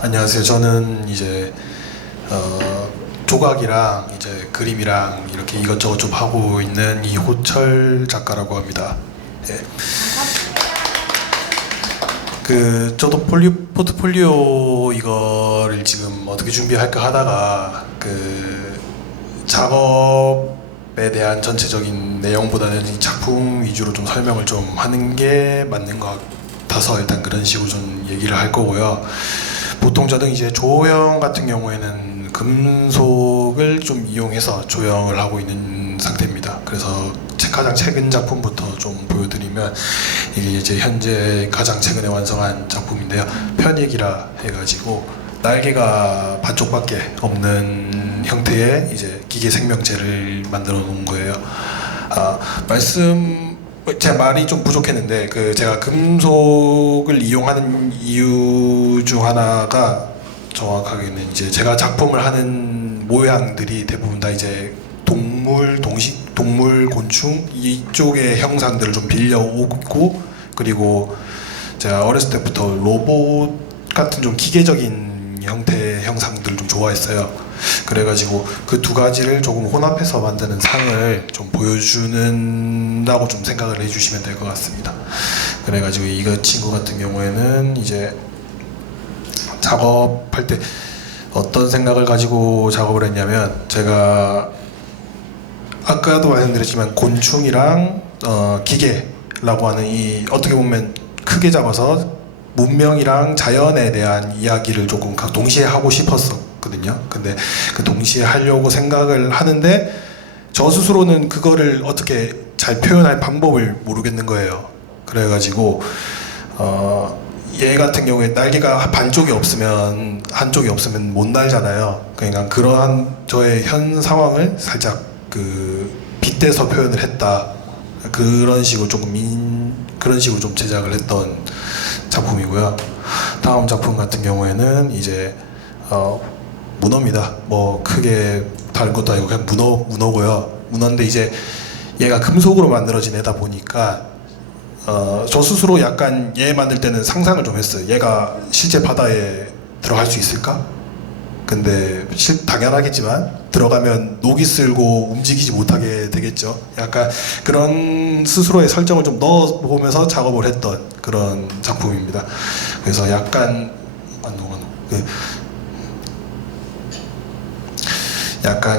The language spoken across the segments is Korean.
안녕하세요. 저는 이제 조각이랑 이제 그림이랑 이렇게 이것저것 좀 하고 있는 이호철 작가라고 합니다. 예. 저도 포트폴리오 이거를 지금 어떻게 준비할까 하다가 작업에 대한 전체적인 내용보다는 이 작품 위주로 좀 설명을 좀 하는 게 맞는 것 같아서 일단 그런 식으로 좀 얘기를 할 거고요. 보통 저는 이제 조형 같은 경우에는 금속을 좀 이용해서 조형을 하고 있는 상태입니다. 그래서 가장 최근 작품부터 좀 보여드리면 이게 이제 현재 가장 최근에 완성한 작품인데요. 편익이라 해가지고 날개가 반쪽밖에 없는 형태의 이제 기계 생명체를 만들어 놓은 거예요. 제 말이 좀 부족했는데 제가 금속을 이용하는 이유 중 하나가 정확하게는 이제 제가 작품을 하는 모양들이 대부분 다 이제 동물, 곤충 이쪽의 형상들을 좀 빌려오고, 그리고 제가 어렸을 때부터 로봇 같은 좀 기계적인 형태의 형상들을 좀 좋아했어요. 그래가지고 그 두 가지를 조금 혼합해서 만드는 상을 좀 보여주는다고 좀 생각을 해주시면 될 것 같습니다. 그래가지고 이거 친구 같은 경우에는 이제 작업할 때 어떤 생각을 가지고 작업을 했냐면, 제가 아까도 말씀드렸지만 곤충이랑 기계라고 하는 이 어떻게 보면 크게 잡아서 문명이랑 자연에 대한 이야기를 조금 동시에 하고 싶었었거든요. 근데 그 동시에 하려고 생각을 하는데 저 스스로는 그거를 어떻게 잘 표현할 방법을 모르겠는 거예요. 그래가지고 얘 같은 경우에 날개가 반쪽이 없으면 한쪽이 없으면 못 날잖아요. 그러니까 그러한 저의 현 상황을 살짝 빗대서 표현을 했다. 그런 식으로 그런 식으로 좀 제작을 했던 작품이고요. 다음 작품 같은 경우에는 이제 문어입니다. 뭐 크게 다른 것도 아니고 그냥 문어고요. 문어인데 이제 얘가 금속으로 만들어진 애다 보니까 저 스스로 약간 얘 만들 때는 상상을 좀 했어요. 얘가 실제 바다에 들어갈 수 있을까? 근데 당연하겠지만 들어가면 녹이 쓸고 움직이지 못하게 되겠죠. 약간 그런 스스로의 설정을 좀 넣어보면서 작업을 했던 그런 작품입니다. 그래서 약간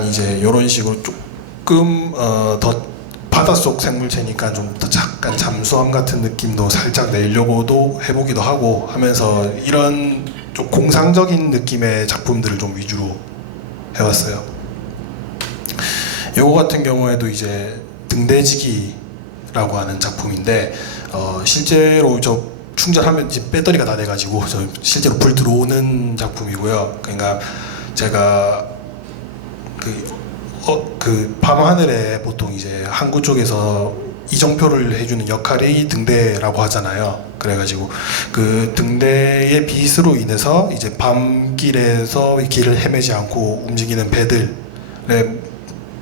이제 이런 식으로 조금 더 바닷속 생물체니까 좀 더 약간 잠수함 같은 느낌도 살짝 내려고도 해보기도 하고 하면서 이런 좀 공상적인 느낌의 작품들을 좀 위주로 해왔어요. 요거 같은 경우에도 이제 등대지기라고 하는 작품인데 실제로 저 충전하면 이제 배터리가 다 돼가지고 저 실제로 불 들어오는 작품이고요. 그러니까 제가 밤하늘에 보통 이제 항구 쪽에서 이정표를 해주는 역할이 등대라고 하잖아요. 그래가지고 그 등대의 빛으로 인해서 이제 밤길에서 길을 헤매지 않고 움직이는 배들의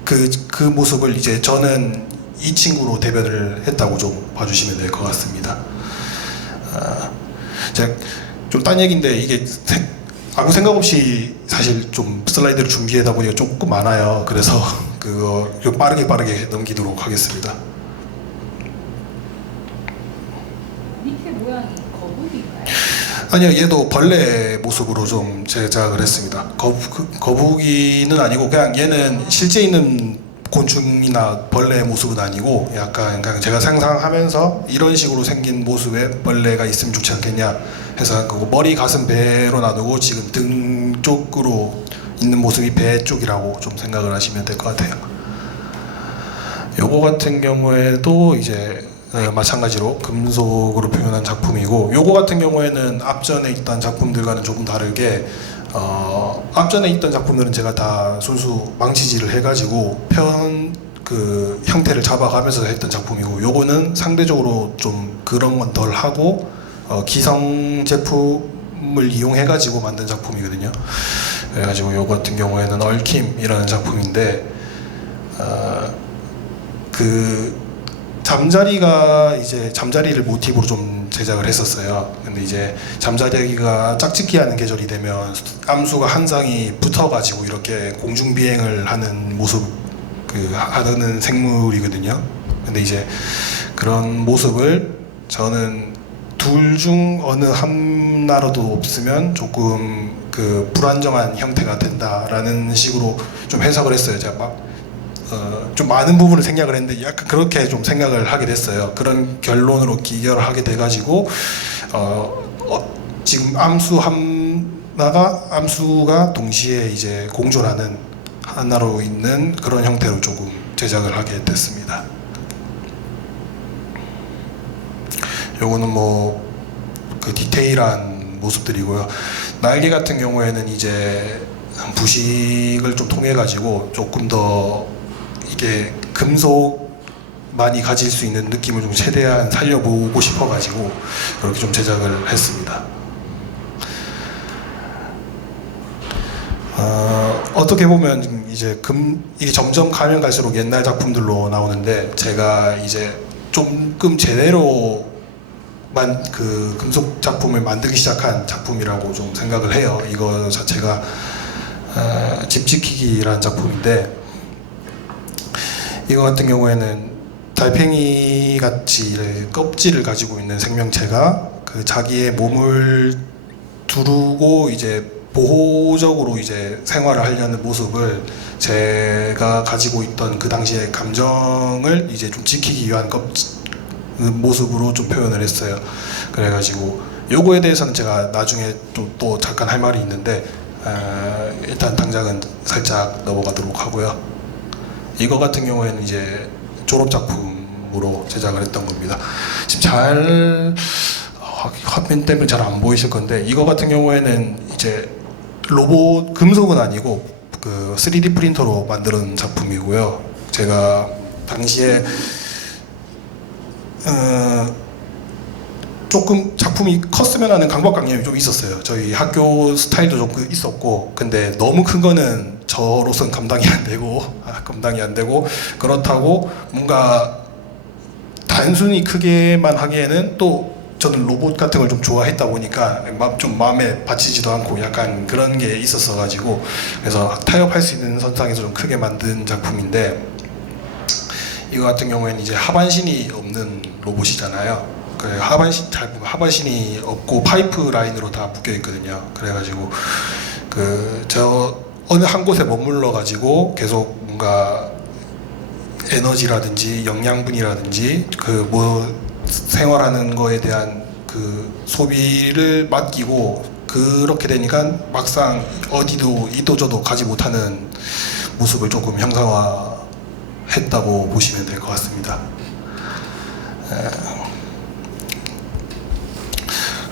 그 모습을 이제 저는 이 친구로 대변을 했다고 좀 봐주시면 될 것 같습니다. 제가 좀 딴 얘기인데 이게 아무 생각 없이 사실 좀 슬라이드를 준비하다 보니까 조금 많아요. 그래서 그거 좀 빠르게 넘기도록 하겠습니다. 밑에 모양이 거북인가요? 아니요, 얘도 벌레 모습으로 좀 제작을 했습니다. 거북이는 아니고 그냥 얘는 실제 있는 곤충이나 벌레 모습은 아니고 약간 그냥 제가 상상하면서 이런 식으로 생긴 모습의 벌레가 있으면 좋지 않겠냐 해서 머리, 가슴, 배로 나누고 지금 등 쪽으로 있는 모습이 배 쪽이라고 좀 생각을 하시면 될 것 같아요. 요거 같은 경우에도 이제 마찬가지로 금속으로 표현한 작품이고, 요거 같은 경우에는 앞전에 있던 작품들과는 조금 다르게 앞전에 있던 작품들은 제가 다 순수 망치질을 해가지고 형태를 잡아가면서 했던 작품이고, 요거는 상대적으로 좀 그런 건 덜 하고 기성 제품을 이용해가지고 만든 작품이거든요. 그래가지고 요거 같은 경우에는 얽힘이라는 작품인데 잠자리가 이제 잠자리를 모티브로 좀 제작을 했었어요. 근데 이제 잠자리가 짝짓기 하는 계절이 되면 암수가 한 쌍이 붙어가지고 이렇게 공중 비행을 하는 모습 하는 생물이거든요. 근데 이제 그런 모습을 저는 둘 중 어느 하나라도 없으면 조금 불안정한 형태가 된다라는 식으로 좀 해석을 했어요. 제가 좀 많은 부분을 생각을 했는데 약간 그렇게 좀 생각을 하게 됐어요. 그런 결론으로 기결을 하게 돼가지고 지금 암수가 동시에 이제 공존하는 하나로 있는 그런 형태로 조금 제작을 하게 됐습니다. 요거는 디테일한 모습들이고요. 날개 같은 경우에는 이제 부식을 좀 통해 가지고 조금 더 이게 금속 많이 가질 수 있는 느낌을 좀 최대한 살려보고 싶어 가지고 그렇게 좀 제작을 했습니다. 어떻게 보면 이제 이게 점점 가면 갈수록 옛날 작품들로 나오는데 제가 이제 조금 제대로 금속 작품을 만들기 시작한 작품이라고 좀 생각을 해요. 이거 자체가 집 지키기라는 작품인데 이거 같은 경우에는 달팽이 같이 껍질을 가지고 있는 생명체가 자기의 몸을 두르고 이제 보호적으로 이제 생활을 하려는 모습을 제가 가지고 있던 그 당시의 감정을 이제 좀 지키기 위한 모습으로 좀 표현을 했어요. 그래가지고 요거에 대해서는 제가 나중에 또 잠깐 할 말이 있는데 일단 당장은 살짝 넘어가도록 하고요. 이거 같은 경우에는 이제 졸업 작품으로 제작을 했던 겁니다. 지금 화면 때문에 잘 안 보이실 건데 이거 같은 경우에는 이제 로봇 금속은 아니고 3D 프린터로 만든 작품이고요. 제가 당시에 조금 작품이 컸으면 하는 강박관념이 좀 있었어요. 저희 학교 스타일도 좀 있었고, 근데 너무 큰 거는 저로서는 감당이 안 되고 그렇다고 뭔가 단순히 크게만 하기에는 또 저는 로봇 같은 걸 좀 좋아했다 보니까 좀 마음에 받치지도 않고 약간 그런 게 있었어 가지고 그래서 타협할 수 있는 선상에서 좀 크게 만든 작품인데 이거 같은 경우에는 이제 하반신이 없는 로봇이잖아요. 하반신이 없고 파이프 라인으로 다 묶여 있거든요. 그래가지고 저 어느 한 곳에 머물러 가지고 계속 뭔가 에너지라든지 영양분이라든지 생활하는 거에 대한 소비를 맡기고 그렇게 되니까 막상 어디도 이도저도 가지 못하는 모습을 조금 형상화했다고 보시면 될 것 같습니다.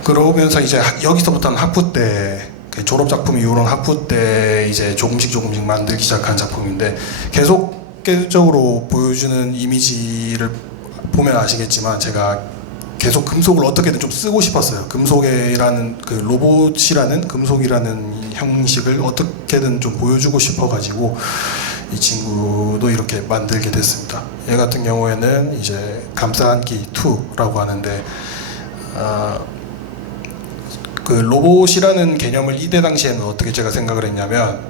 그러면서 이제 여기서부터는 학부 때 졸업 작품 이후로는 학부 때 이제 조금씩 만들기 시작한 작품인데 계속적으로 보여주는 이미지를 보면 아시겠지만 제가 계속 금속을 어떻게든 좀 쓰고 싶었어요. 금속이라는 로봇이라는 금속이라는 형식을 어떻게든 좀 보여주고 싶어가지고 이 친구도 이렇게 만들게 됐습니다. 얘 같은 경우에는 이제 감싸안기 2라고 하는데 로봇이라는 개념을 이때 당시에는 어떻게 제가 생각을 했냐면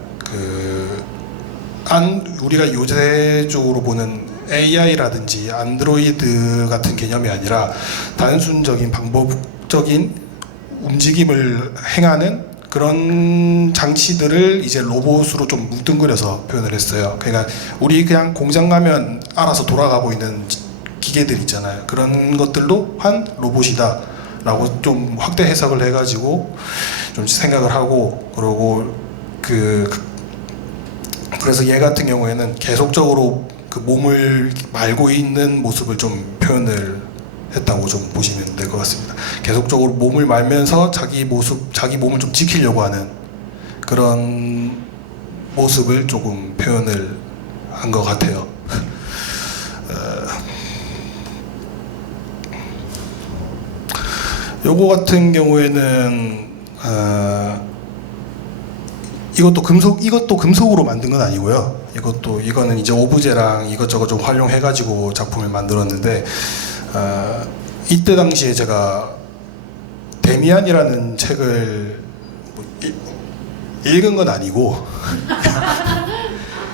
우리가 요새적으로 보는 AI라든지 안드로이드 같은 개념이 아니라 단순적인 방법적인 움직임을 행하는 그런 장치들을 이제 로봇으로 좀 뭉뚱그려서 표현을 했어요. 그러니까 우리 그냥 공장 가면 알아서 돌아가고 있는 기계들 있잖아요. 그런 것들도 한 로봇이다 라고 좀 확대 해석을 해가지고 좀 생각을 하고 그러고 그래서 얘 같은 경우에는 계속적으로 몸을 말고 있는 모습을 좀 표현을 했다고 좀 보시면 될 것 같습니다. 계속적으로 몸을 말면서 자기 몸을 좀 지키려고 하는 그런 모습을 조금 표현을 한 것 같아요. 요거 같은 경우에는 이것도 금속으로 만든 건 아니고요. 이거는 이제 오브제랑 이것저것 좀 활용해가지고 작품을 만들었는데 이때 당시에 제가 데미안이라는 책을 뭐 읽은 건 아니고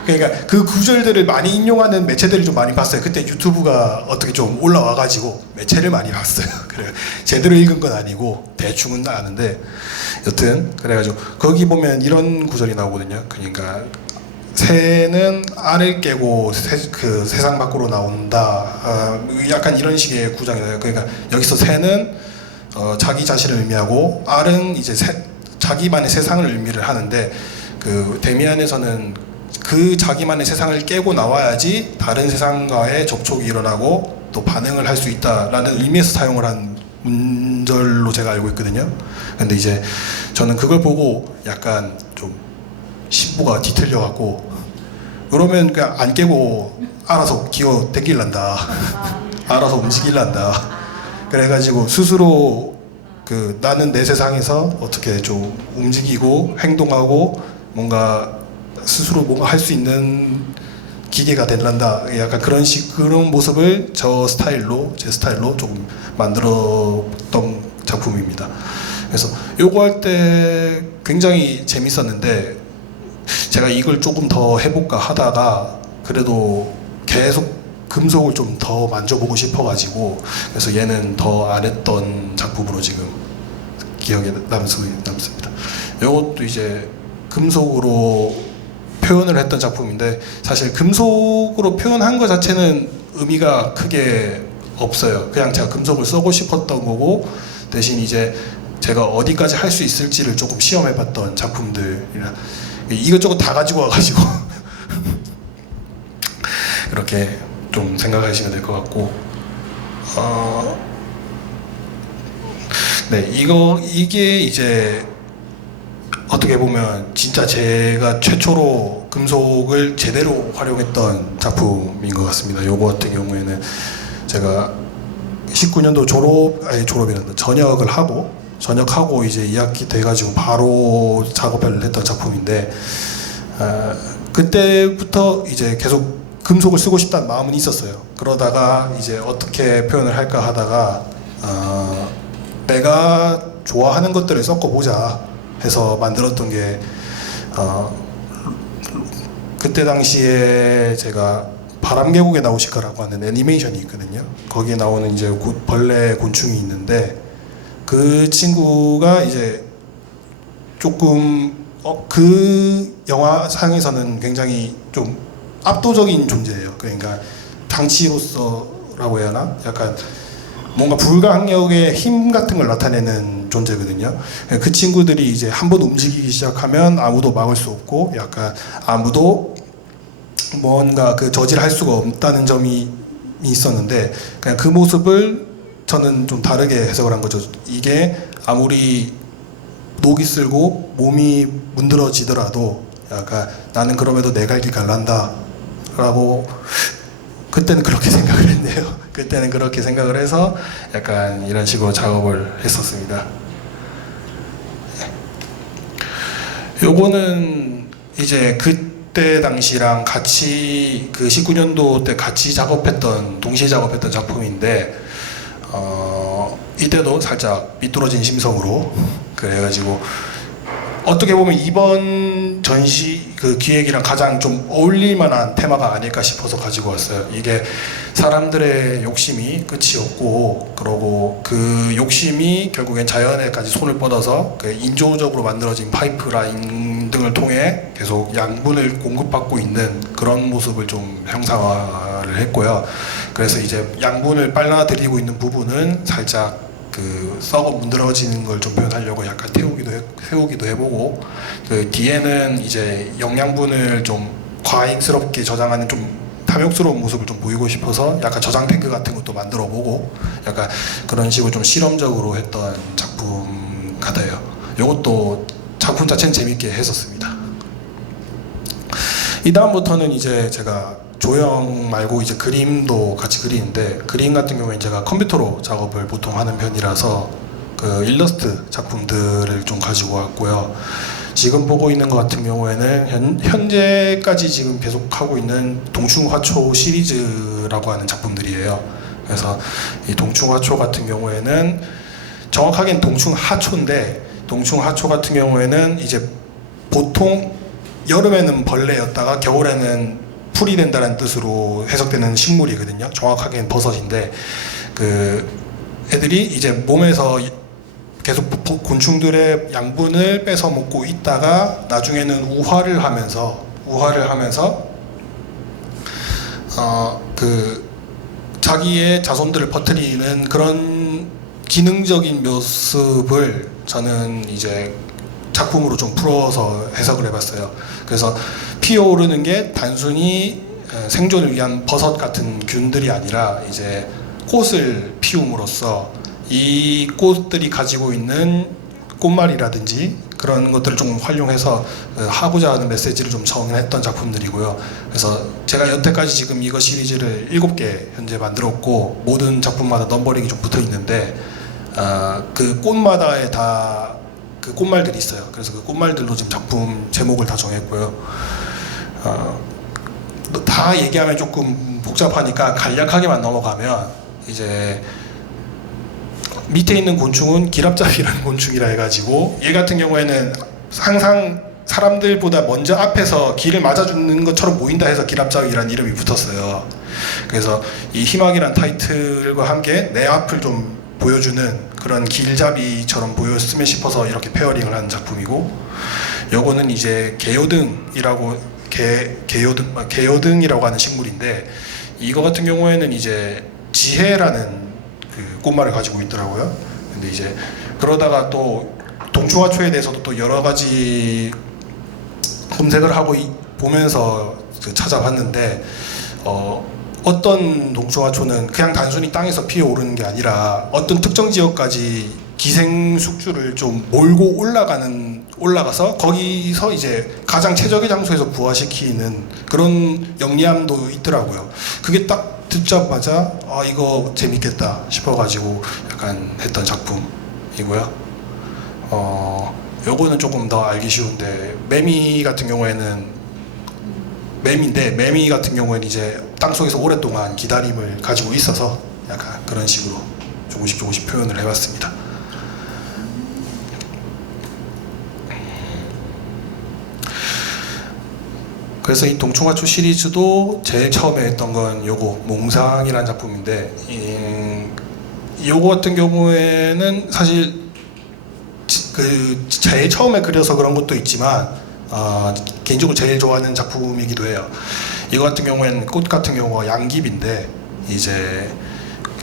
그러니까 그 구절들을 많이 인용하는 매체들을 좀 많이 봤어요. 그때 유튜브가 어떻게 좀 올라와가지고 매체를 많이 봤어요. 그래 제대로 읽은 건 아니고 대충은 아는데 여튼 그래가지고 거기 보면 이런 구절이 나오거든요. 그러니까 새는 알을 깨고 그 세상 밖으로 나온다. 약간 이런 식의 구장이에요. 그러니까 여기서 새는 자기 자신을 의미하고 알은 이제 자기만의 세상을 의미를 하는데 그 데미안에서는 그 자기만의 세상을 깨고 나와야지 다른 세상과의 접촉이 일어나고 또 반응을 할 수 있다라는 의미에서 사용을 한 문절로 제가 알고 있거든요. 근데 이제 저는 그걸 보고 약간 좀 신부가 뒤틀려 갖고 그러면 그냥 안 깨고 알아서 기어 댕길란다. 알아서 움직일란다. 그래가지고 스스로 그 나는 내 세상에서 어떻게 좀 움직이고 행동하고 뭔가 스스로 뭔가 할 수 있는 기계가 될란다. 약간 그런 모습을 제 스타일로 조금 만들었던 작품입니다. 그래서 요거 할 때 굉장히 재밌었는데 제가 이걸 조금 더 해볼까 하다가 그래도 계속 금속을 좀 더 만져보고 싶어가지고 그래서 얘는 더 안 했던 작품으로 지금 기억에 남습니다. 이것도 이제 금속으로 표현을 했던 작품인데 사실 금속으로 표현한 것 자체는 의미가 크게 없어요. 그냥 제가 금속을 쓰고 싶었던 거고 대신 이제 제가 어디까지 할 수 있을지를 조금 시험해봤던 작품들이라 이것저것 다 가지고 와가지고 그렇게 좀 생각하시면 될 것 같고 네 이게 이제 어떻게 보면 진짜 제가 최초로 금속을 제대로 활용했던 작품인 것 같습니다. 요거 같은 경우에는 제가 19년도 졸업이란다. 전역하고 이제 2학기 돼가지고 바로 작업을 했던 작품인데 그때부터 이제 계속 금속을 쓰고 싶다는 마음은 있었어요. 그러다가 이제 어떻게 표현을 할까 하다가 내가 좋아하는 것들을 섞어보자 해서 만들었던 게 그때 당시에 제가 바람계곡에 나오실까라고 하는 애니메이션이 있거든요. 거기에 나오는 이제 벌레 곤충이 있는데 그 친구가 이제 조금 그 영화상에서는 굉장히 좀 압도적인 존재예요. 그러니까 장치로서라고 해야 하나? 약간 뭔가 불가항력의 힘 같은 걸 나타내는 존재거든요. 그 친구들이 이제 한번 움직이기 시작하면 아무도 막을 수 없고 약간 아무도 뭔가 그 저지를 수가 없다는 점이 있었는데 그냥 그 모습을 저는 좀 다르게 해석을 한 거죠. 이게 아무리 녹이 쓸고 몸이 문드러지더라도 약간 나는 그럼에도 내 갈 길 갈란다 라고 그때는 그렇게 생각을 했네요. 그때는 그렇게 생각을 해서 약간 이런 식으로 작업을 했었습니다. 요거는 이제 그때 당시랑 같이 그 19년도 때 같이 동시에 작업했던 작품인데 이때도 살짝 삐뚤어진 심성으로 그래가지고 어떻게 보면 이번 전시 그 기획이랑 가장 좀 어울릴 만한 테마가 아닐까 싶어서 가지고 왔어요. 이게 사람들의 욕심이 끝이 없고 그러고 그 욕심이 결국엔 자연에까지 손을 뻗어서 그 인조적으로 만들어진 파이프라인 등을 통해 계속 양분을 공급받고 있는 그런 모습을 좀 형상화를 했고요. 그래서 이제 양분을 빨라들이고 있는 부분은 살짝 그 썩어 문드러지는 걸 좀 표현하려고 약간 태우기도 해보고 그 뒤에는 이제 영양분을 좀 과잉스럽게 저장하는 좀 탐욕스러운 모습을 좀 보이고 싶어서 약간 저장 탱크 같은 것도 만들어보고 약간 그런 식으로 좀 실험적으로 했던 작품 같아요. 이것도 작품 자체는 재밌게 했었습니다. 이 다음부터는 이제 제가 조형 말고 이제 그림도 같이 그리는데 그림 같은 경우에 제가 컴퓨터로 작업을 보통 하는 편이라서 그 일러스트 작품들을 좀 가지고 왔고요. 지금 보고 있는 것 같은 경우에는 현재까지 지금 계속 하고 있는 동충하초 시리즈라고 하는 작품들이에요. 그래서 이 동충하초 같은 경우에는 정확하게는 동충하초인데, 동충하초 같은 경우에는 이제 보통 여름에는 벌레였다가 겨울에는 풀이 된다는 뜻으로 해석되는 식물이거든요. 정확하게는 버섯인데, 그 애들이 이제 몸에서 계속 곤충들의 양분을 뺏어 먹고 있다가 나중에는 우화를 하면서 그 자기의 자손들을 퍼뜨리는 그런 기능적인 모습을 저는 이제 작품으로 좀 풀어서 해석을 해봤어요. 그래서 피어오르는 게 단순히 생존을 위한 버섯 같은 균들이 아니라 이제 꽃을 피움으로써 이 꽃들이 가지고 있는 꽃말이라든지 그런 것들을 좀 활용해서 하고자 하는 메시지를 좀 정했던 작품들이고요. 그래서 제가 여태까지 지금 이거 시리즈를 7개 현재 만들었고, 모든 작품마다 넘버링이 좀 붙어 있는데 그 꽃마다에 다 그 꽃말들이 있어요. 그래서 그 꽃말들로 지금 작품 제목을 다 정했고요. 다 얘기하면 조금 복잡하니까 간략하게만 넘어가면, 이제 밑에 있는 곤충은 기랍잡이라는 곤충이라 해가지고, 얘 같은 경우에는 항상 사람들보다 먼저 앞에서 길을 맞아주는 것처럼 보인다 해서 기랍잡이라는 이름이 붙었어요. 그래서 이 희망이란 타이틀과 함께 내 앞을 좀 보여주는 그런 길잡이처럼 보였으면 싶어서 이렇게 페어링을 한 작품이고, 요거는 이제 개요등이라고 하는 식물인데, 이거 같은 경우에는 이제 지혜라는 그 꽃말을 가지고 있더라고요. 근데 이제 그러다가 또 동충하초에 대해서도 또 여러 가지 검색을 하고 보면서 찾아봤는데, 어떤 동충하초는 그냥 단순히 땅에서 피어오르는 게 아니라 어떤 특정 지역까지 기생숙주를 좀 몰고 올라가서 거기서 이제 가장 최적의 장소에서 부화시키는 그런 영리함도 있더라고요. 그게 딱 듣자마자 이거 재밌겠다 싶어가지고 약간 했던 작품이고요. 요거는 조금 더 알기 쉬운데, 매미 같은 경우에는 매미 같은 경우에는 이제 땅속에서 오랫동안 기다림을 가지고 있어서 약간 그런 식으로 조금씩 표현을 해봤습니다. 그래서 이 동충하초 시리즈도 제일 처음에 했던 건 요거 몽상이라는 작품인데, 요거 같은 경우에는 사실 그 제일 처음에 그려서 그런 것도 있지만 개인적으로 제일 좋아하는 작품이기도 해요. 이거 같은 경우에는 꽃 같은 경우가 양귀비인데, 이제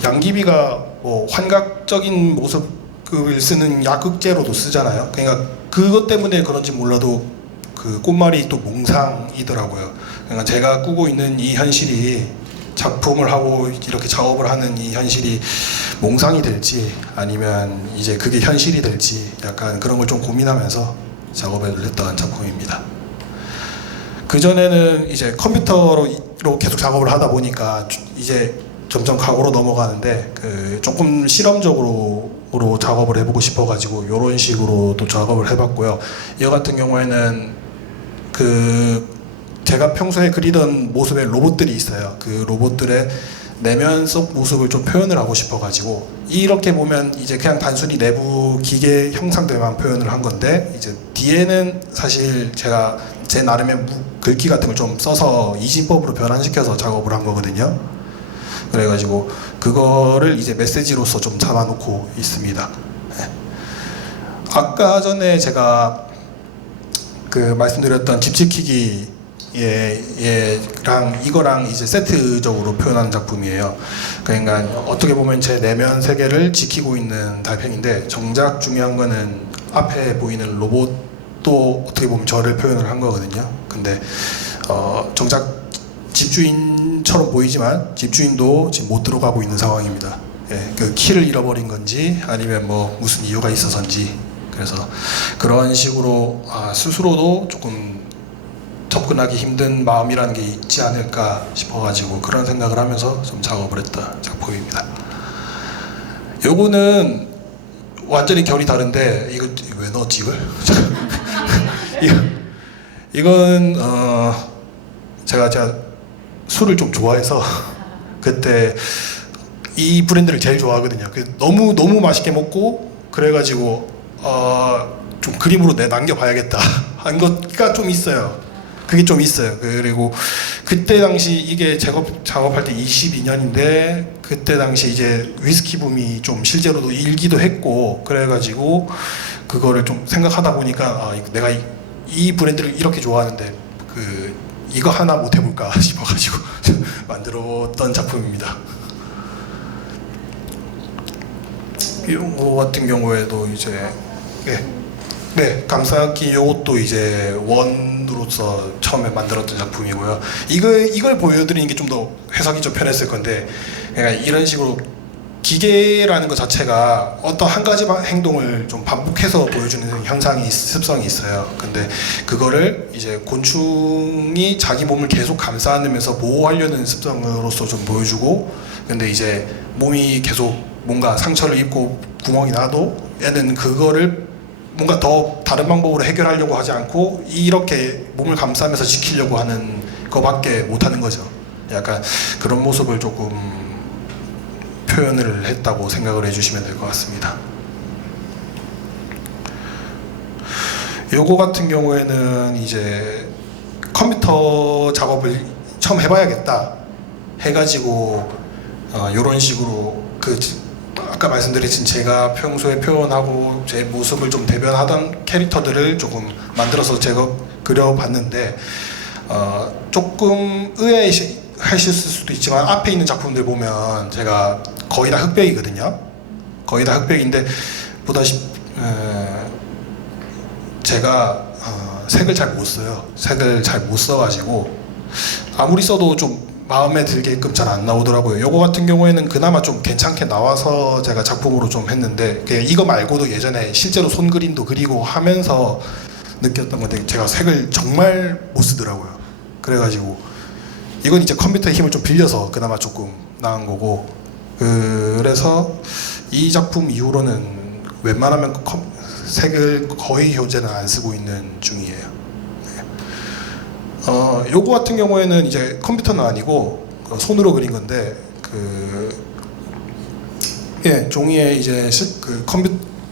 양귀비가 뭐 환각적인 모습을 쓰는 약극제로도 쓰잖아요. 그러니까 그것 때문에 그런지 몰라도 그 꽃말이 또 몽상이더라고요. 그러니까 제가 꾸고 있는 이 현실이, 작품을 하고 이렇게 작업을 하는 이 현실이 몽상이 될지 아니면 이제 그게 현실이 될지 약간 그런 걸 좀 고민하면서 작업을 했던 작품입니다. 그전에는 이제 컴퓨터로 계속 작업을 하다 보니까 이제 점점 과거로 넘어가는데, 그 조금 실험적으로 작업을 해보고 싶어가지고 이런 식으로 또 작업을 해봤고요. 이거 같은 경우에는 그 제가 평소에 그리던 모습의 로봇들이 있어요. 그 로봇들의 내면 속 모습을 좀 표현을 하고 싶어가지고, 이렇게 보면 이제 그냥 단순히 내부 기계 형상들만 표현을 한 건데, 이제 뒤에는 사실 제가 제 나름의 글귀 같은 걸 좀 써서 이진법으로 변환시켜서 작업을 한 거거든요. 그래가지고 그거를 이제 메시지로서 좀 잡아놓고 있습니다. 네. 아까 전에 제가 그 말씀드렸던 집 지키기 랑 이거랑 이제 세트적으로 표현하는 작품이에요. 그러니까 어떻게 보면 제 내면 세계를 지키고 있는 달팽인데, 정작 중요한 거는 앞에 보이는 로봇도 어떻게 보면 저를 표현을 한 거거든요. 근데 정작 집주인처럼 보이지만 집주인도 지금 못 들어가고 있는 상황입니다. 예, 그 키를 잃어버린 건지 아니면 뭐 무슨 이유가 있어서인지, 그래서 그런 식으로 스스로도 조금 접근하기 힘든 마음이라는 게 있지 않을까 싶어가지고 그런 생각을 하면서 좀 작업을 했던 작품입니다. 요거는 완전히 결이 다른데 이거 왜 넣었지 이걸? 이건 제가 술을 좀 좋아해서 그때 이 브랜드를 제일 좋아하거든요. 너무 맛있게 먹고 그래가지고 좀 그림으로 내 남겨봐야겠다 한 것가 좀 있어요. 그게 좀 있어요. 그리고 그때 당시 이게 작업할 때 22년인데 그때 당시 이제 위스키 붐이 좀 실제로도 일기도 했고 그래가지고 그거를 좀 생각하다 보니까 내가 이 브랜드를 이렇게 좋아하는데 이거 하나 못 해볼까 싶어가지고 만들었던 작품입니다. 이런 거 같은 경우에도 이제 네, 감사기 요것도 이제 원으로서 처음에 만들었던 작품이고요. 이걸 보여드리는 게 좀 더 해석이 좀 편했을 건데, 그러니까 이런 식으로 기계라는 것 자체가 어떤 한 가지 행동을 좀 반복해서 보여주는 습성이 있어요. 근데 그거를 이제 곤충이 자기 몸을 계속 감싸 안으면서 보호하려는 습성으로서 좀 보여주고, 근데 이제 몸이 계속 뭔가 상처를 입고 구멍이 나도 얘는 그거를 뭔가 더 다른 방법으로 해결하려고 하지 않고 이렇게 몸을 감싸면서 지키려고 하는 거밖에 못하는 거죠. 약간 그런 모습을 조금 표현을 했다고 생각을 해주시면 될 것 같습니다. 요거 같은 경우에는 이제 컴퓨터 작업을 처음 해봐야겠다 해가지고 요런 식으로 아까 말씀드린 제가 평소에 표현하고 제 모습을 좀 대변하던 캐릭터들을 조금 만들어서 제가 그려봤는데 조금 의아하실 수도 있지만 앞에 있는 작품들 보면 제가 거의 다 흑백이거든요. 거의 다 흑백인데 보다시피 제가 색을 잘 못 써요. 색을 잘 못 써가지고 아무리 써도 좀 마음에 들게끔 잘 안 나오더라고요. 요거 같은 경우에는 그나마 좀 괜찮게 나와서 제가 작품으로 좀 했는데 이거 말고도 예전에 실제로 손그림도 그리고 하면서 느꼈던 건데 제가 색을 정말 못 쓰더라고요. 그래가지고 이건 이제 컴퓨터의 힘을 좀 빌려서 그나마 조금 나은 거고, 그래서 이 작품 이후로는 웬만하면 색을 거의 현재는 안 쓰고 있는 중이에요. 요거 같은 경우에는 이제 컴퓨터는 아니고 손으로 그린 건데 종이에 이제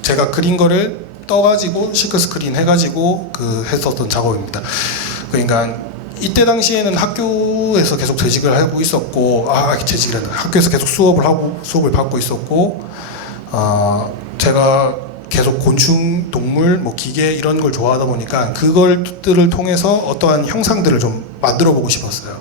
제가 그린 거를 떠가지고 실크 스크린 해가지고 했었던 작업입니다. 그러니까 이때 당시에는 학교에서 계속 재직을 하고 있었고 학교에서 계속 수업을 받고 있었고 제가 계속 곤충, 동물, 뭐 기계 이런 걸 좋아하다 보니까 그걸들을 통해서 어떠한 형상들을 좀 만들어 보고 싶었어요.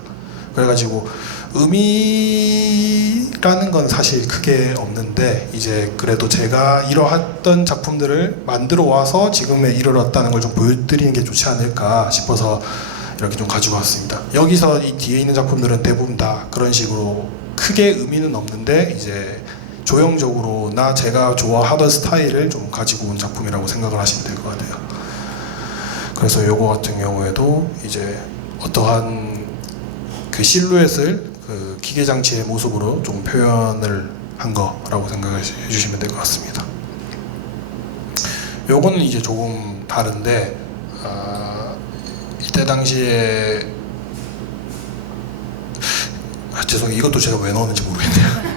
그래가지고 의미라는 건 사실 크게 없는데 이제 그래도 제가 이뤄왔던 작품들을 만들어 와서 지금에 이르렀다는 걸 좀 보여드리는 게 좋지 않을까 싶어서 이렇게 좀 가지고 왔습니다. 여기서 이 뒤에 있는 작품들은 대부분 다 그런 식으로 크게 의미는 없는데 이제 조형적으로나 제가 좋아하던 스타일을 좀 가지고 온 작품이라고 생각을 하시면 될 것 같아요. 그래서 요거 같은 경우에도 이제 어떠한 실루엣을 기계장치의 모습으로 좀 표현을 한 거라고 생각해 주시면 될 것 같습니다. 요거는 이제 조금 다른데 이때 당시에 죄송해요. 이것도 제가 왜 넣었는지 모르겠네요.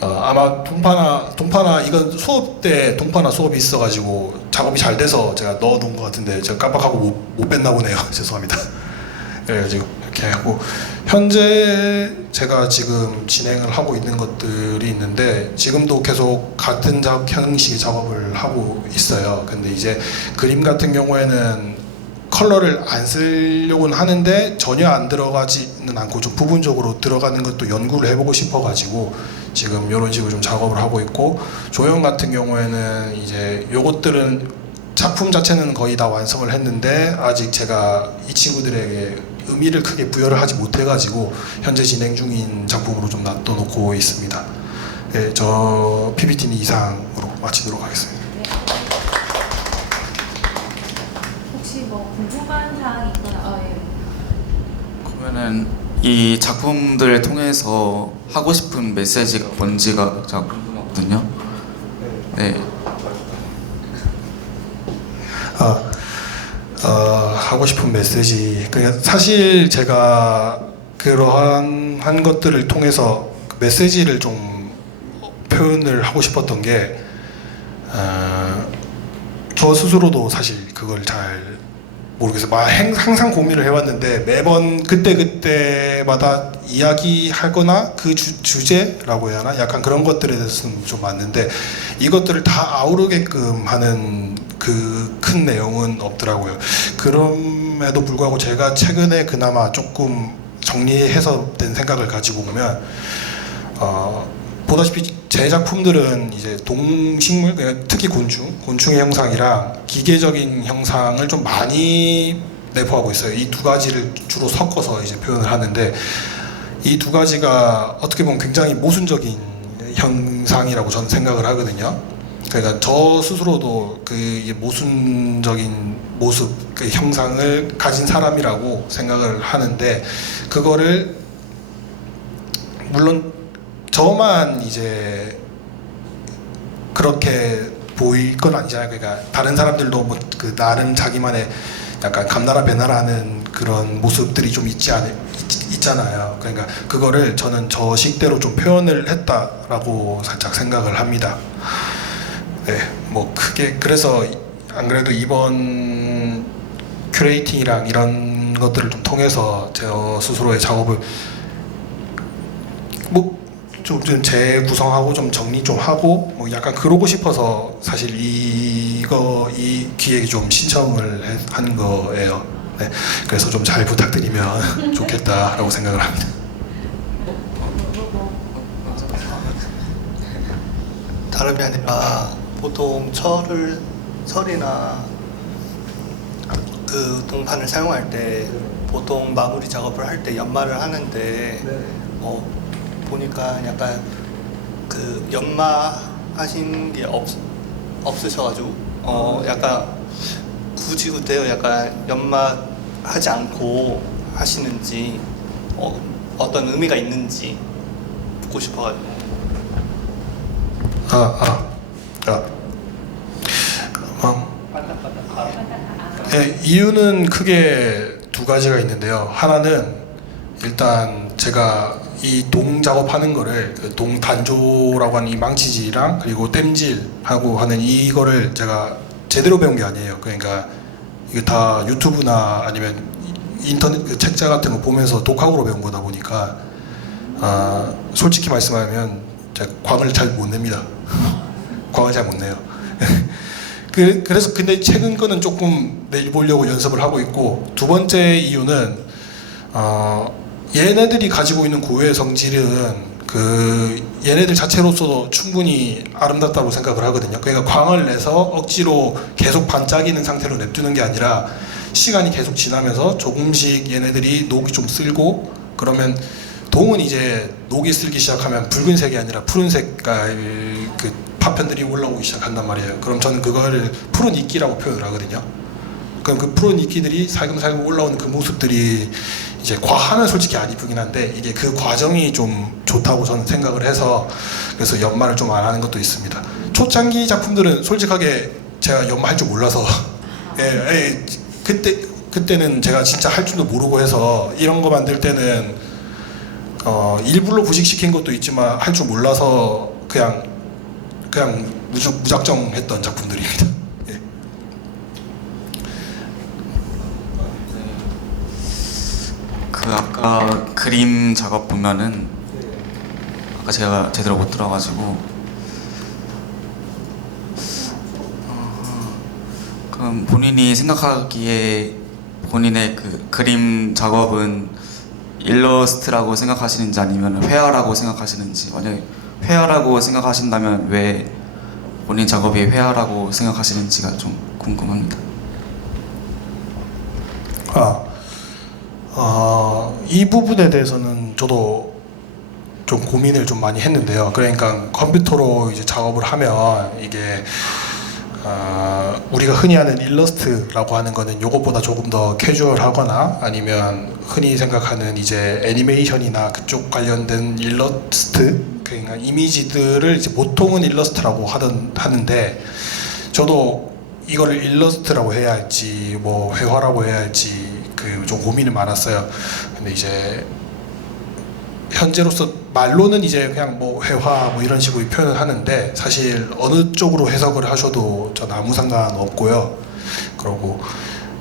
아마 동파나 이건 수업 때 동파나 수업이 있어가지고 작업이 잘 돼서 제가 넣어놓은 것 같은데 제가 깜빡하고 못 뺐나 보네요. 죄송합니다. 그래가지고 이렇게 하고 현재 제가 지금 진행을 하고 있는 것들이 있는데 지금도 계속 같은 형식의 작업을 하고 있어요. 근데 이제 그림 같은 경우에는 컬러를 안 쓰려고는 하는데 전혀 안 들어가지는 않고 좀 부분적으로 들어가는 것도 연구를 해보고 싶어가지고 지금 이런 식으로 좀 작업을 하고 있고, 조형 같은 경우에는 이제 요것들은 작품 자체는 거의 다 완성을 했는데 아직 제가 이 친구들에게 의미를 크게 부여를 하지 못해가지고 현재 진행 중인 작품으로 좀 놔둬놓고 있습니다. 네, 저 PPT는 이상으로 마치도록 하겠습니다. 혹시 뭐 궁금한 사항이 있거나 그러면은 이 작품들을 통해서 하고 싶은 메시지가 뭔지가 잘 궁금하거든요. 네. 하고 싶은 메시지. 그러니까 사실 제가 그러한 한 것들을 통해서 그 메시지를 좀 표현을 하고 싶었던 게, 저 스스로도 사실 그걸 잘 모르겠어요. 항상 고민을 해왔는데 매번 그때마다 이야기하거나 그 주제라고 해야 하나? 약간 그런 것들에 대해서는 좀 맞는데 이것들을 다 아우르게끔 하는 그 큰 내용은 없더라고요. 그럼에도 불구하고 제가 최근에 그나마 조금 정리해서 된 생각을 가지고 보면, 보다시피 제 작품들은 이제 동식물, 특히 곤충의 형상이랑 기계적인 형상을 좀 많이 내포하고 있어요. 이 두 가지를 주로 섞어서 이제 표현을 하는데, 이 두 가지가 어떻게 보면 굉장히 모순적인 형상이라고 저는 생각을 하거든요. 그러니까 저 스스로도 그 모순적인 모습, 그 형상을 가진 사람이라고 생각을 하는데, 그거를 물론 저만 이제 그렇게 보일 건 아니잖아요. 그러니까 다른 사람들도 뭐 그 나름 자기만의 약간 감나라 배나라하는 그런 모습들이 좀 있잖아요. 그러니까 그거를 저는 저 식대로 좀 표현을 했다라고 살짝 생각을 합니다. 네, 뭐 크게 그래서 안 그래도 이번 큐레이팅이랑 이런 것들을 좀 통해서 제 스스로의 작업을 뭐 좀 재구성하고 좀 정리 좀 하고 뭐 약간 그러고 싶어서 사실 이 기획이 좀 신청을 한 거예요. 네, 그래서 좀 잘 부탁드리면 좋겠다라고 생각을 합니다. 다름이 아니라 보통 철이나 그 동판을 사용할 때 보통 마무리 작업을 할 때 연마를 하는데 보니까 약간 그 연마하신 게 없으셔가지고 약간 굳이 그때요 약간 연마하지 않고 하시는지 어떤 의미가 있는지 묻고 싶어가지고. 네, 이유는 크게 두 가지가 있는데요. 하나는 일단 제가 이 동 작업하는 거를 그 동 단조라고 하는 이 망치질이랑 그리고 땜질하고 하는 이거를 제가 제대로 배운 게 아니에요. 그러니까 이게 다 유튜브나 아니면 인터넷 그 책자 같은 거 보면서 독학으로 배운 거다 보니까 솔직히 말씀하면 제가 광을 잘 못 냅니다. 광을 잘 못 내요. 그래서 근데 최근 거는 조금 내보려고 연습을 하고 있고, 두 번째 이유는 얘네들이 가지고 있는 고유의 성질은 그 얘네들 자체로서도 충분히 아름답다고 생각을 하거든요. 그러니까 광을 내서 억지로 계속 반짝이는 상태로 냅두는 게 아니라 시간이 계속 지나면서 조금씩 얘네들이 녹이 좀 쓸고, 그러면 동은 이제 녹이 쓸기 시작하면 붉은색이 아니라 푸른 색깔 그 파편들이 올라오기 시작한단 말이에요. 그럼 저는 그거를 푸른 이끼라고 표현을 하거든요. 그럼 그 푸른 이끼들이 살금살금 올라오는 그 모습들이 이제 과하면 솔직히 안 이쁘긴 한데 이게 그 과정이 좀 좋다고 저는 생각을 해서 그래서 연마를 좀 안 하는 것도 있습니다. 초창기 작품들은 솔직하게 제가 연마할 줄 몰라서 그때는 제가 진짜 할 줄도 모르고 해서 이런 거 만들 때는 일부러 부식시킨 것도 있지만 할 줄 몰라서 그냥 무작정 했던 작품들입니다. 예. 그 아까 그림 작업 보면은 아까 제가 제대로 못 들어가지고 그럼 본인이 생각하기에 본인의 그 그림 작업은 일러스트라고 생각하시는지 아니면 회화라고 생각하시는지, 만약에 회화라고 생각하신다면 왜 본인 작업이 회화라고 생각하시는지가 좀 궁금합니다. 이 부분에 대해서는 저도 좀 고민을 좀 많이 했는데요. 그러니까 컴퓨터로 이제 작업을 하면 이게 우리가 흔히 하는 일러스트라고 하는 거는 요것보다 조금 더 캐주얼하거나 아니면 흔히 생각하는 이제 애니메이션이나 그쪽 관련된 일러스트, 그러니까 이미지들을 이제 보통은 일러스트라고 하는데 저도 이거를 일러스트라고 해야 할지 뭐 회화라고 해야 할지 그 좀 고민이 많았어요. 근데 이제 현재로서 말로는 이제 그냥 뭐 회화 뭐 이런 식으로 표현을 하는데 사실 어느 쪽으로 해석을 하셔도 전 아무 상관 없고요. 그러고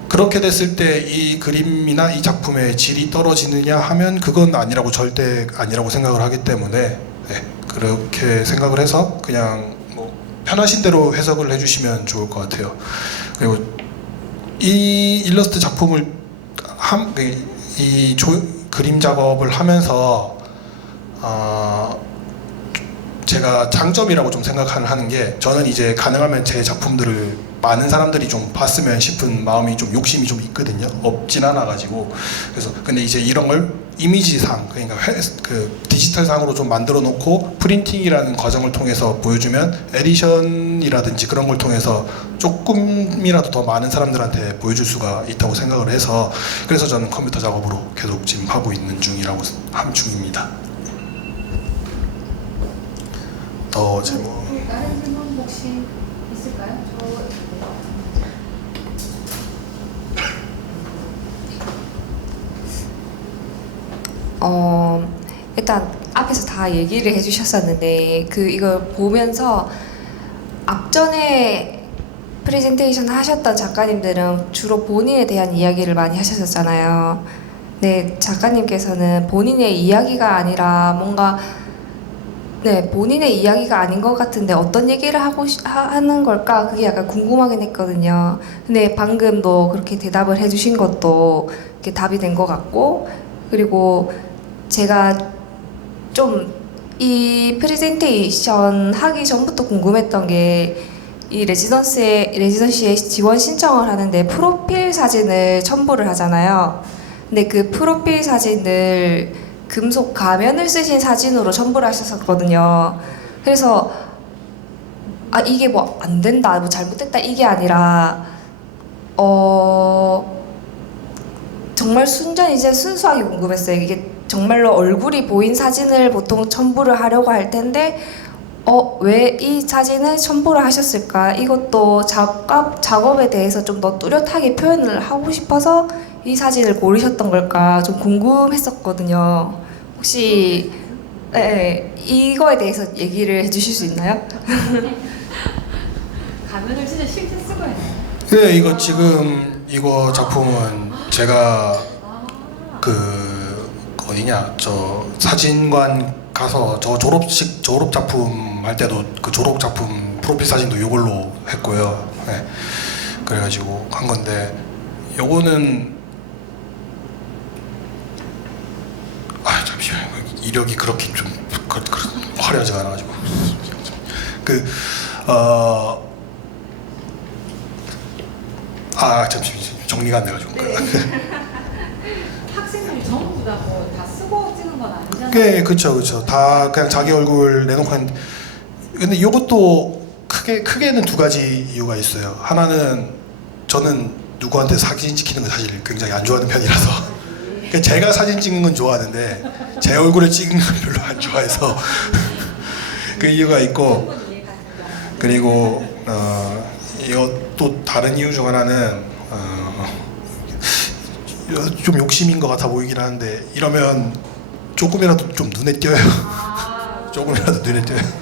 그렇게 됐을 때 이 그림이나 이 작품의 질이 떨어지느냐 하면 그건 아니라고 절대 아니라고 생각을 하기 때문에 네, 그렇게 생각을 해서 그냥 뭐 편하신 대로 해석을 해주시면 좋을 것 같아요. 그리고 이 일러스트 작품을 그림 작업을 하면서 제가 장점이라고 좀 생각을 하는 게 저는 이제 가능하면 제 작품들을 많은 사람들이 좀 봤으면 싶은 마음이 좀 욕심이 좀 있거든요. 없진 않아 가지고 그래서 근데 이제 이런 걸 이미지상 그러니까 그 디지털상으로 좀 만들어 놓고 프린팅이라는 과정을 통해서 보여주면 에디션이라든지 그런 걸 통해서 조금이라도 더 많은 사람들한테 보여줄 수가 있다고 생각을 해서 그래서 저는 컴퓨터 작업으로 계속 지금 하고 있는 중입니다. 더 제목 다른 질문 혹시 있을까요? 일단 앞에서 다 얘기를 해주셨었는데 이걸 보면서 앞전에 프레젠테이션 하셨던 작가님들은 주로 본인에 대한 이야기를 많이 하셨었잖아요. 네, 작가님께서는 본인의 이야기가 아니라 뭔가 본인의 이야기가 아닌 것 같은데 어떤 얘기를 하는 걸까? 그게 약간 궁금하긴 했거든요. 근데 방금도 그렇게 대답을 해주신 것도 이렇게 답이 된 것 같고, 그리고 제가 좀 이 프레젠테이션 하기 전부터 궁금했던 게 이 레지던시에 지원 신청을 하는데 프로필 사진을 첨부를 하잖아요. 근데 그 프로필 사진을 금속 가면을 쓰신 사진으로 첨부를 하셨었거든요. 그래서 이게 뭐 안 된다, 뭐 잘못됐다 이게 아니라 정말 순수하게 궁금했어요. 이게 정말로 얼굴이 보인 사진을 보통 첨부를 하려고 할 텐데 왜 이 사진을 첨부를 하셨을까? 이것도 작업에 대해서 좀 더 뚜렷하게 표현을 하고 싶어서 이 사진을 고르셨던 걸까 좀 궁금했었거든요. 혹시 이거에 대해서 얘기를 해주실 수 있나요? 가면을 진짜 실제 쓰고 있나요? 네, 이거 작품은 제가 어디냐 저 사진관 가서 저 졸업 작품 할 때도 그 졸업 작품 프로필 사진도 이걸로 했고요. 네. 그래가지고 한 건데 요거는 잠시만요. 이력이 그렇게 좀 화려하지가 않아가지고 잠시만요. 정리가 안 돼가지고. 학생들이 전부 다 뭐 다 쓰고 찍은 건 아니잖아요. 네, 그렇죠. 다 그냥 자기 얼굴 내놓고 했는데, 근데 이것도 크게는 두 가지 이유가 있어요. 하나는 저는 누구한테 사진 찍히는 거 사실 굉장히 안 좋아하는 편이라서 그러니까 제가 사진 찍는 건 좋아하는데 제 얼굴을 찍는 건 별로 안 좋아해서 그 이유가 있고, 그리고 이것도 다른 이유 중 하나는 좀 욕심인 것 같아 보이긴 하는데 이러면 조금이라도 좀 눈에 띄어요. 조금이라도 눈에 띄어요.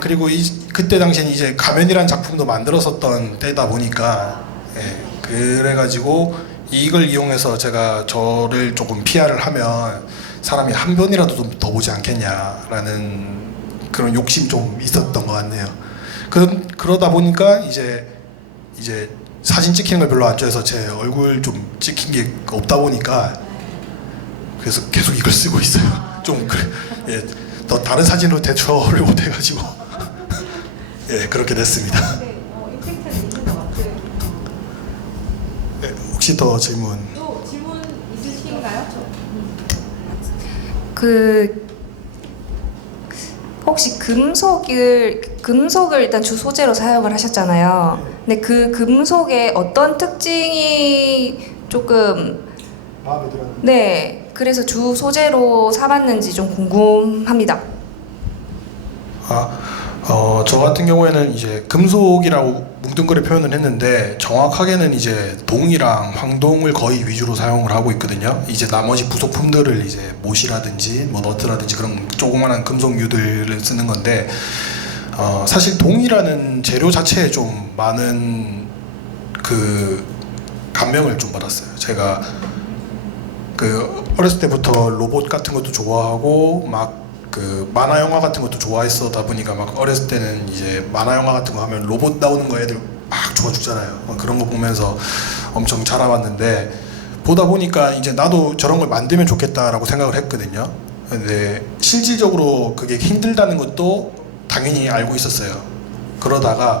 그리고 그때 당시엔 이제 가면이란 작품도 만들었었던 때다 보니까 그래가지고 이걸 이용해서 제가 저를 조금 PR을 하면 사람이 한 번이라도 좀 더 보지 않겠냐라는 그런 욕심 좀 있었던 것 같네요. 그러다 보니까 이제 사진 찍히는 걸 별로 안 좋아해서 제 얼굴 좀 찍힌 게 없다 보니까 그래서 계속 이걸 쓰고 있어요. 좀 더 다른 사진으로 대처를 못 해가지고 그렇게 됐습니다. 임팩트는 있는 것 같아요. 혹시 더 질문? 또 질문 있으신가요? 혹시 금속을 일단 주 소재로 사용을 하셨잖아요. 근데 그 금속의 어떤 특징이 조금 마음에 들어요. 네, 그래서 주 소재로 삼았는지 좀 궁금합니다. 저 같은 경우에는 이제 금속이라고 뭉뚱그려 표현을 했는데 정확하게는 이제 동이랑 황동을 거의 위주로 사용을 하고 있거든요. 이제 나머지 부속품들을 이제 못이라든지 뭐 너트라든지 그런 조그만한 금속류들을 쓰는 건데 사실 동이라는 재료 자체에 좀 많은 그 감명을 좀 받았어요. 제가 그 어렸을 때부터 로봇 같은 것도 좋아하고 막 그 만화 영화 같은 것도 좋아했었다 보니까 막 어렸을 때는 이제 만화 영화 같은 거 하면 로봇 나오는 거 애들 막 좋아 죽잖아요. 막 그런 거 보면서 엄청 자라봤는데 보다 보니까 이제 나도 저런 걸 만들면 좋겠다라고 생각을 했거든요. 근데 실질적으로 그게 힘들다는 것도 당연히 알고 있었어요. 그러다가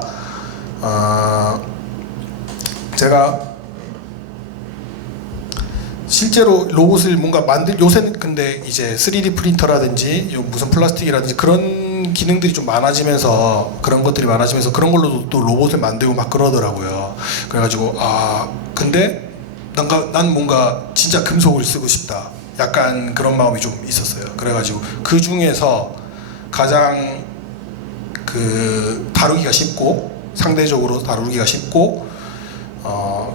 제가 실제로 로봇을 뭔가 요새는 근데 이제 3D 프린터라든지 무슨 플라스틱이라든지 그런 기능들이 좀 많아지면서 그런 것들이 많아지면서 그런 걸로도 또 로봇을 만들고 막 그러더라고요. 그래가지고 근데 난 뭔가 진짜 금속을 쓰고 싶다. 약간 그런 마음이 좀 있었어요. 그래가지고 그 중에서 가장 그 다루기가 쉽고 상대적으로 다루기가 쉽고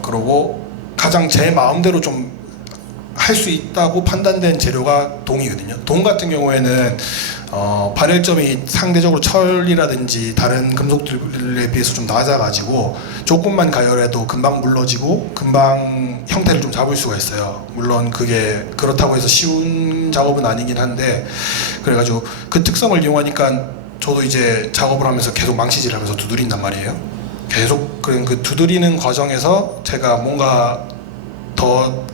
그러고 가장 제 마음대로 좀 할 수 있다고 판단된 재료가 동이거든요. 동 같은 경우에는 발열점이 상대적으로 철이라든지 다른 금속들에 비해서 좀 낮아가지고 조금만 가열해도 금방 물러지고 금방 형태를 좀 잡을 수가 있어요. 물론 그게 그렇다고 해서 쉬운 작업은 아니긴 한데 그래가지고 그 특성을 이용하니까 저도 이제 작업을 하면서 계속 망치질을 하면서 두드린단 말이에요. 계속 그 두드리는 과정에서 제가 뭔가 더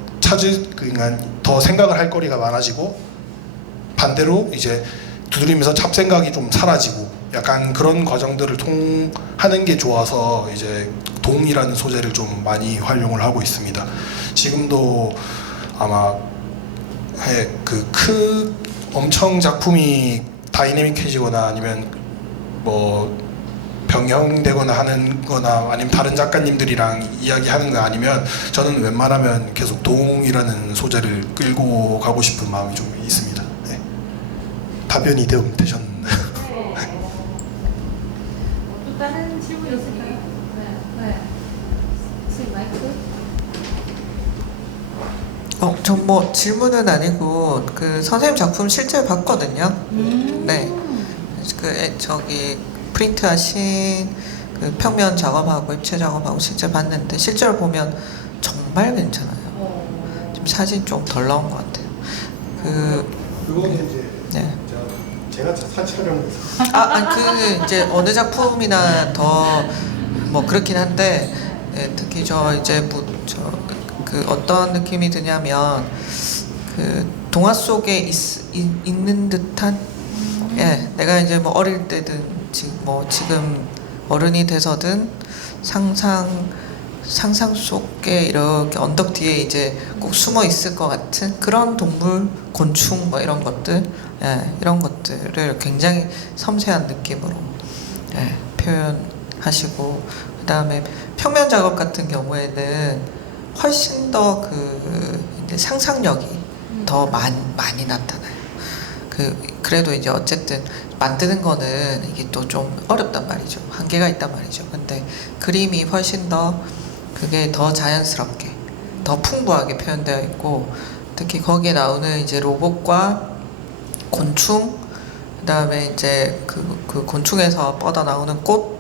그러니까 더 생각을 할 거리가 많아지고 반대로 이제 두드리면서 잡생각이 좀 사라지고 약간 그런 과정들을 통하는 게 좋아서 이제 동이라는 소재를 좀 많이 활용을 하고 있습니다. 지금도 아마 엄청 작품이 다이내믹해지거나 아니면 뭐 병형되거나 하는 거나 아니면 다른 작가님들이랑 이야기하는 거 아니면 저는 웬만하면 계속 동이라는 소재를 끌고 가고 싶은 마음이 좀 있습니다. 네. 답변이 되셨나요? 또 다른 질문 있을까요? 네. 선생님 마이크. 전 뭐 질문은 아니고 그 선생님 작품 실제 봤거든요. 네. 저기 프린트하신 그 평면 작업하고 입체 작업하고 실제 봤는데 실제로 보면 정말 괜찮아요. 좀 사진 좀 덜 나온 것 같아요. 그거는 이제 네. 제가 사촬영 이제 어느 작품이나 더 뭐 그렇긴 한데 특히 그 어떤 느낌이 드냐면 그 동화 속에 있는 듯한 내가 이제 뭐 어릴 때든 지금 어른이 돼서든 상상 속에 이렇게 언덕 뒤에 이제 꼭 숨어 있을 것 같은 그런 동물, 곤충 뭐 이런 것들, 이런 것들을 굉장히 섬세한 느낌으로 표현하시고 그 다음에 평면 작업 같은 경우에는 훨씬 더 이제 상상력이 더 많이 나타나요. 그래도 이제 어쨌든 만드는 거는 이게 또 좀 어렵단 말이죠. 한계가 있단 말이죠. 근데 그림이 훨씬 더 그게 더 자연스럽게 더 풍부하게 표현되어 있고 특히 거기에 나오는 이제 로봇과 곤충 그다음에 이제 그 곤충에서 뻗어 나오는 꽃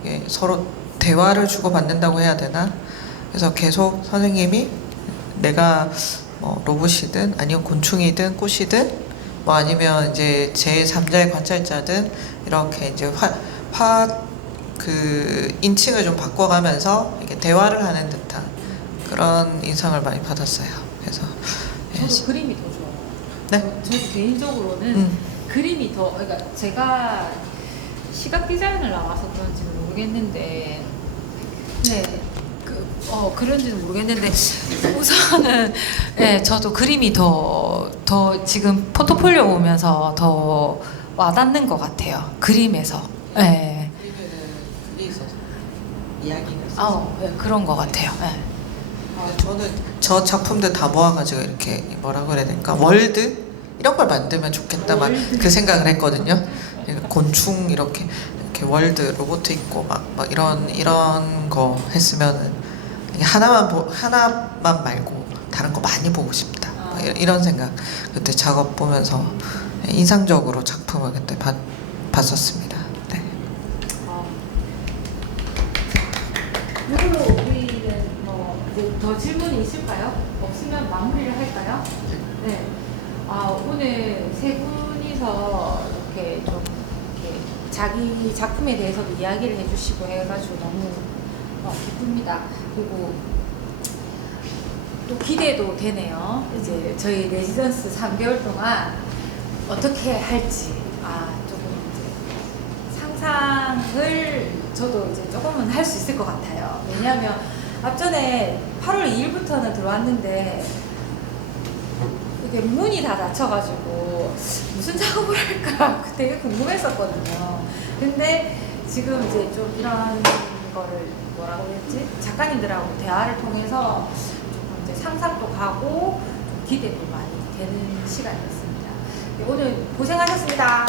이게 서로 대화를 주고받는다고 해야 되나? 그래서 계속 선생님이 내가 뭐 로봇이든 아니면 곤충이든 꽃이든 뭐 아니면 이제 제3자의 관찰자든 이렇게 이제 인칭을 좀 바꿔가면서 이렇게 대화를 하는 듯한 그런 인상을 많이 받았어요. 그래서 저도 그림이 더 좋아요. 네? 저 개인적으로는 그림이 더 그러니까 제가 시각 디자인을 나와서 그런지는 모르겠는데 그런지는 모르겠는데 우선은 저도 그림이 더 지금 포트폴리오 보면서 더 와닿는 것 같아요. 그림에서. 네. 그림에 있어서 이야기가 있어서. 그런 것 같아요. 저는 저 작품들 다 모아가지고 이렇게 뭐라 그래야 될까 월드 이런 걸 만들면 좋겠다 그 생각을 했거든요. 곤충 이렇게 이렇게 월드 로봇 있고 막 이런 거 했으면은 하나만 말고 다른 거 많이 보고 싶다. 막 이런 생각 그때 작업 보면서 인상적으로 작품을 그때 봤었습니다. 네. 이걸로 우리는 더 질문이 있을까요? 없으면 마무리를 할까요? 네. 오늘 세 분이서 이렇게 좀 이렇게 자기 작품에 대해서도 이야기를 해주시고 해가지고 너무 기쁩니다. 그리고 또 기대도 되네요. 이제 저희 레지던스 3개월 동안 어떻게 할지 조금 이제 상상을 저도 이제 조금은 할 수 있을 것 같아요. 왜냐하면 앞전에 8월 2일부터는 들어왔는데 이게 문이 다 닫혀가지고 무슨 작업을 할까 되게 궁금했었거든요. 근데 지금 이제 좀 이런 거를 뭐라고 했지? 작가님들하고 대화를 통해서 조금 이제 상상도 가고 기대도 많이 되는 시간이었습니다. 오늘 고생하셨습니다.